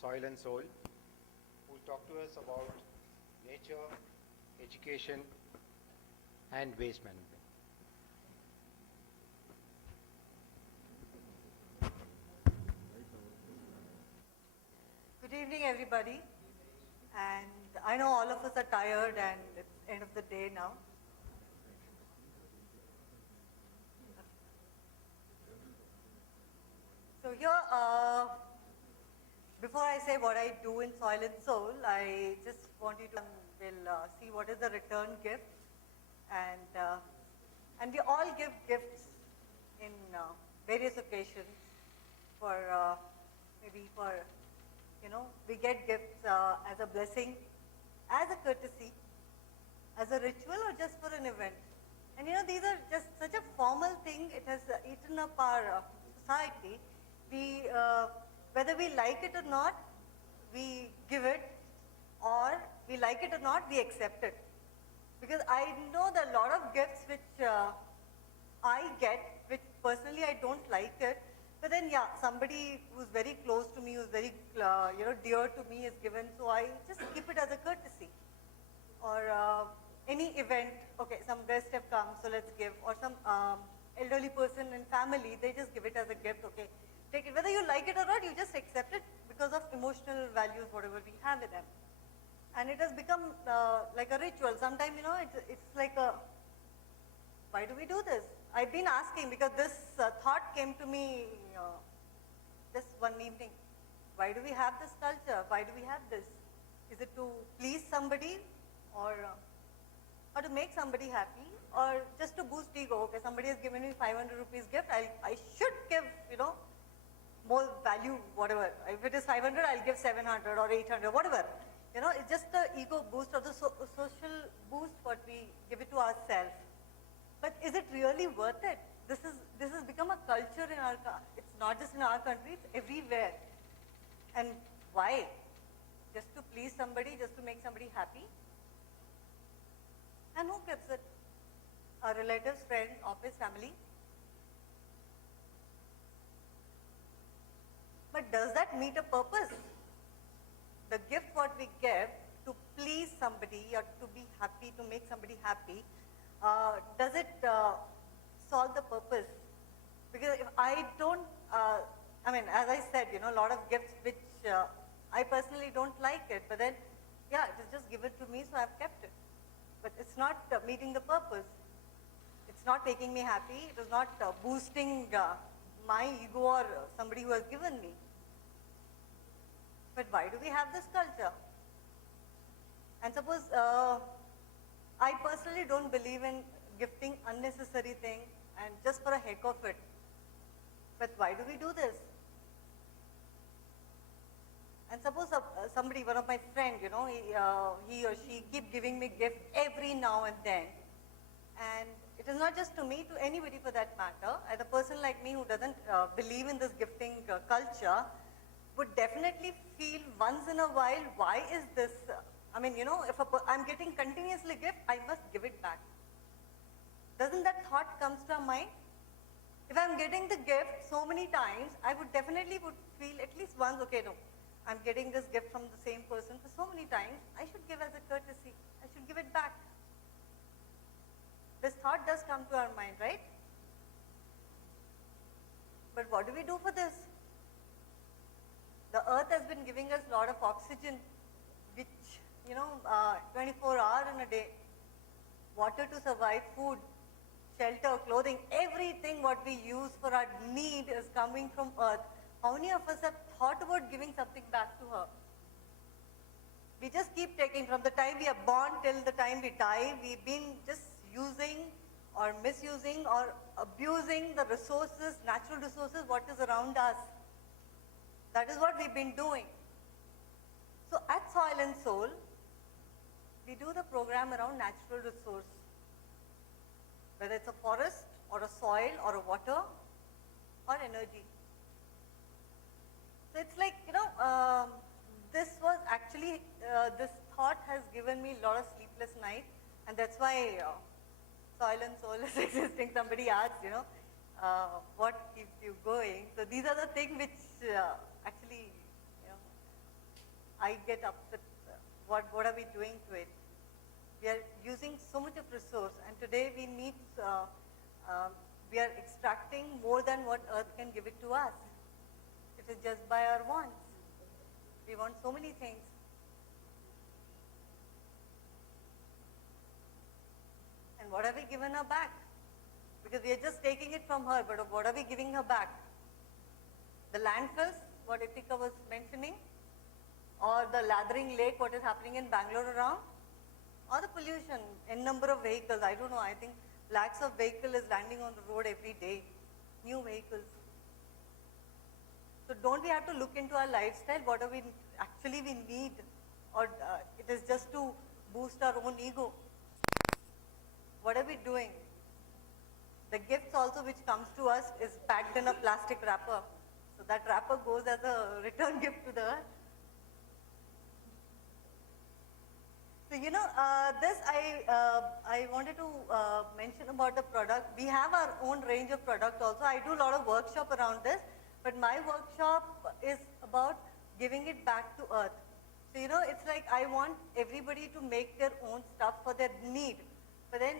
Soil and Soul, who will talk to us about nature, education, and waste management. Good evening, everybody. And I know all of us are tired and it's end of the day now. So here, before I say what I do in Soil and Soul, I just want you to see what is the return gift. And we all give gifts in various occasions for maybe for, we get gifts as a blessing, as a courtesy, as a ritual, or just for an event. And these are just such a formal thing. It has eaten up our society. We, whether we like it or not, we give it, or we like it or not, we accept it. Because I know there are a lot of gifts which I get, which personally I don't like it. But then, yeah, somebody who's very close to me, who's very dear to me is given, so I just keep it as a courtesy. Or any event, okay, some guests have come, so let's give. Or some elderly person in family, they just give it as a gift, okay. Take it, whether you like it or not, you just accept it because of emotional values, whatever we have with them. And it has become like a ritual. Sometimes, it's like a, why do we do this? I've been asking because this thought came to me this one evening. Why do we have this culture? Why do we have this? Is it to please somebody or to make somebody happy, or just to boost ego? Okay, somebody has given me 500 rupees gift, I should give, more value, whatever. If it is 500, I'll give 700 or 800, whatever. It's just the ego boost or the social boost what we give it to ourselves. But is it really worth it? This has become a culture in it's not just in our country, it's everywhere. And why? Just to please somebody, just to make somebody happy? And who gives it? Our relatives, friends, office, family? But does that meet a purpose? The gift what we give to please somebody or to be happy, to make somebody happy, does it solve the purpose? Because if I don't, as I said, a lot of gifts which I personally don't like it, but then, yeah, it is just given to me, so I've kept it. But it's not meeting the purpose. It's not making me happy. It is not boosting my ego or somebody who has given me. But why do we have this culture? And suppose, I personally don't believe in gifting unnecessary things and just for a heck of it. But why do we do this? And suppose somebody, one of my friends, he or she keep giving me gifts every now and then. And it is not just to me, to anybody for that matter. As a person like me who doesn't believe in this gifting culture, would definitely feel once in a while, why is this? If I'm getting continuously gift, I must give it back. Doesn't that thought comes to our mind? If I'm getting the gift so many times, I would definitely feel at least once, okay, no, I'm getting this gift from the same person for so many times, I should give as a courtesy. I should give it back. This thought does come to our mind, right? But what do we do for this? The earth has been giving us a lot of oxygen, which, 24 hours in a day. Water to survive, food, shelter, clothing, everything what we use for our need is coming from earth. How many of us have thought about giving something back to her? We just keep taking from the time we are born till the time we die. We've been just using or misusing or abusing the resources, natural resources, what is around us. That is what we've been doing. So at Soil and Soul, we do the program around natural resource. Whether it's a forest or a soil or a water or energy. So it's like, this was actually, this thought has given me a lot of sleepless nights, and that's why Soil and Soul is existing. Somebody asked, what keeps you going? So these are the things which actually, I get upset. What are we doing to it? We are using so much of resource, and today we need, we are extracting more than what Earth can give it to us. It is just by our wants. We want so many things. And what have we given her back? Because we are just taking it from her, but what are we giving her back? The landfills, what Itika was mentioning, or the lathering lake, what is happening in Bangalore around, or the pollution, n number of vehicles. I don't know, I think lakhs of vehicles is landing on the road every day, new vehicles. So don't we have to look into our lifestyle, what are we actually we need, or it is just to boost our own ego? What are we doing? The gifts also which comes to us is packed in a plastic wrapper. So that wrapper goes as a return gift to the earth. So I wanted to mention about the product. We have our own range of product also. I do a lot of workshop around this, but my workshop is about giving it back to earth. So it's like I want everybody to make their own stuff for their need, but then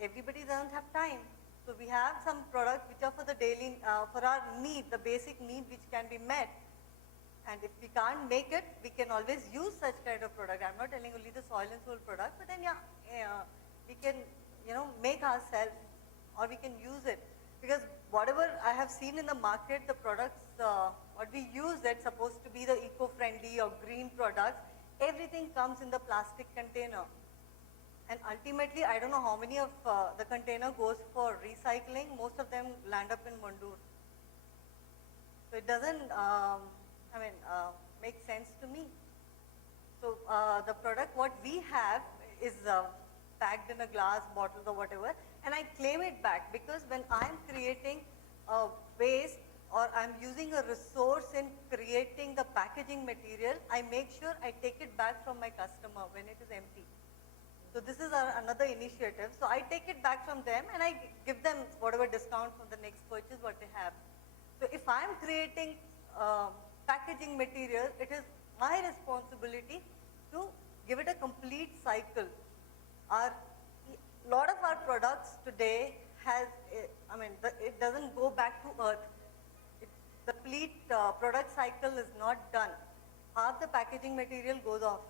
everybody doesn't have time. So we have some products which are for the daily, for our need, the basic need which can be met. And if we can't make it, we can always use such kind of product. I'm not telling only the soil and soul product, but then we can, make ourselves, or we can use it. Because whatever I have seen in the market, the products, what we use that's supposed to be the eco-friendly or green products, everything comes in the plastic container. And ultimately, I don't know how many of the container goes for recycling. Most of them land up in Mandur. So it doesn't, make sense to me. So the product, what we have is packed in a glass bottle or whatever, and I claim it back because when I'm creating a waste or I'm using a resource in creating the packaging material, I make sure I take it back from my customer when it is empty. So this is another initiative. So I take it back from them and I give them whatever discount from the next purchase what they have. So if I'm creating packaging material, it is my responsibility to give it a complete cycle. A lot of our products today it doesn't go back to earth. The complete product cycle is not done. Half the packaging material goes off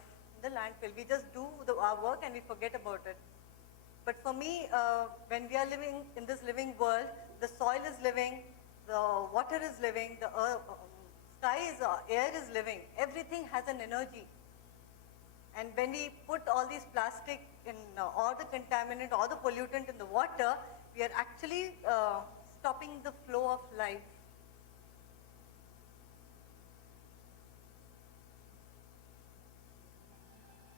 in the landfill. We just do our work and we forget about it. But for me, when we are living in this living world, the soil is living, the water is living, the sky is, air is living. Everything has an energy. And when we put all these plastic in, or the contaminant or the pollutant in the water, we are actually stopping the flow of life.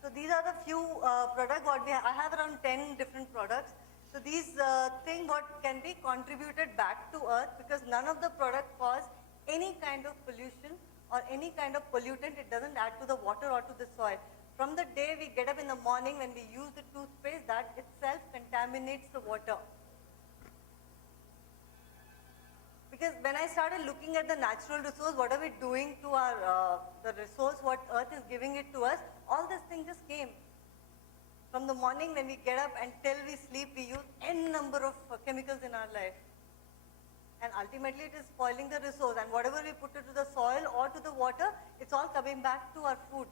So these are the few products what we have. I have around 10 different products. So these things what can be contributed back to earth, because none of the product cause any kind of pollution or any kind of pollutant. It doesn't add to the water or to the soil. From the day we get up in the morning when we use the toothpaste, that itself contaminates the water. Because when I started looking at the natural resource, what are we doing to our the resource, what earth is giving it to us, all these things just came. From the morning when we get up until we sleep, we use n number of chemicals in our life. And ultimately it is spoiling the resource, and whatever we put into the soil or to the water, it's all coming back to our food.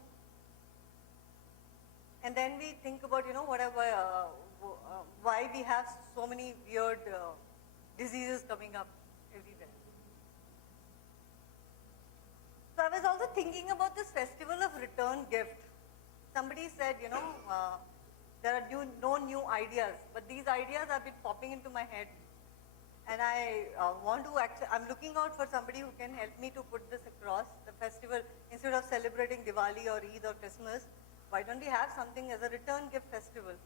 And then we think about, whatever, why we have so many weird diseases coming up everywhere. So I was also thinking about this festival of return gift. Somebody said, there are no new ideas, but these ideas have been popping into my head. And I I'm looking out for somebody who can help me to put this across. The festival, instead of celebrating Diwali or Eid or Christmas, why don't we have something as a return gift festival?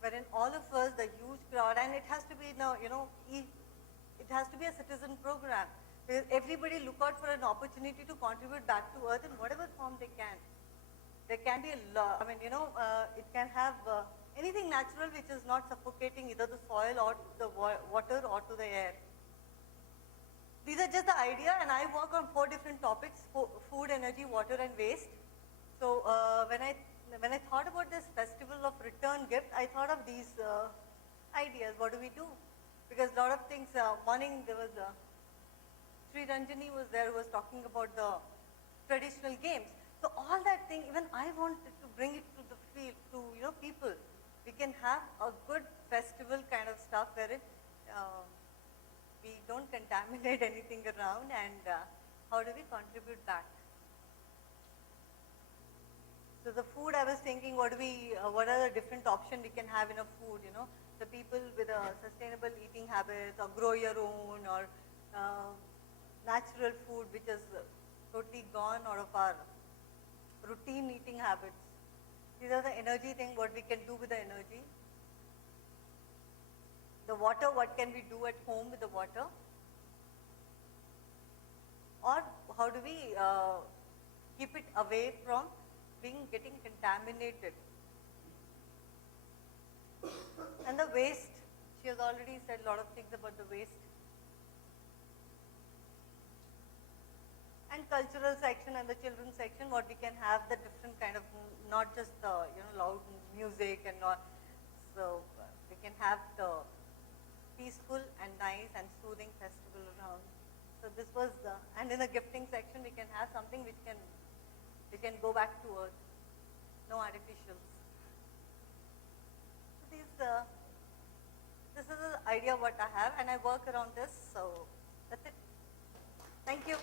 Wherein all of us, the huge crowd, and it has to be it has to be a citizen program. Where everybody look out for an opportunity to contribute back to earth in whatever form they can. There can be a lot, it can have anything natural which is not suffocating either the soil or the water or to the air. These are just the idea, and I work on 4 different topics: food, energy, water, and waste. So when I thought about this festival of return gift, I thought of these ideas. What do we do? Because a lot of things. Morning there was Sri Ranjani was there, who was talking about the traditional games. So all that thing, even I wanted to bring it to the field, to people. We can have a good festival kind of stuff wherein we don't contaminate anything around, and how do we contribute back? So the food, I was thinking, what are the different options we can have in a food? The people with a sustainable eating habits, or grow your own, or natural food, which is totally gone out of our routine eating habits. These are the energy thing, what we can do with the energy. The water, what can we do at home with the water? Or how do we keep it away from getting contaminated? And the waste, she has already said a lot of things about the waste. And cultural section and the children's section, what we can have the different kind of, not just the loud music and all. So we can have the peaceful and nice and soothing festival around. So this was and in the gifting section we can have something which can go back to earth, no artificials. So this is the idea what I have, and I work around this. So that's it. Thank you.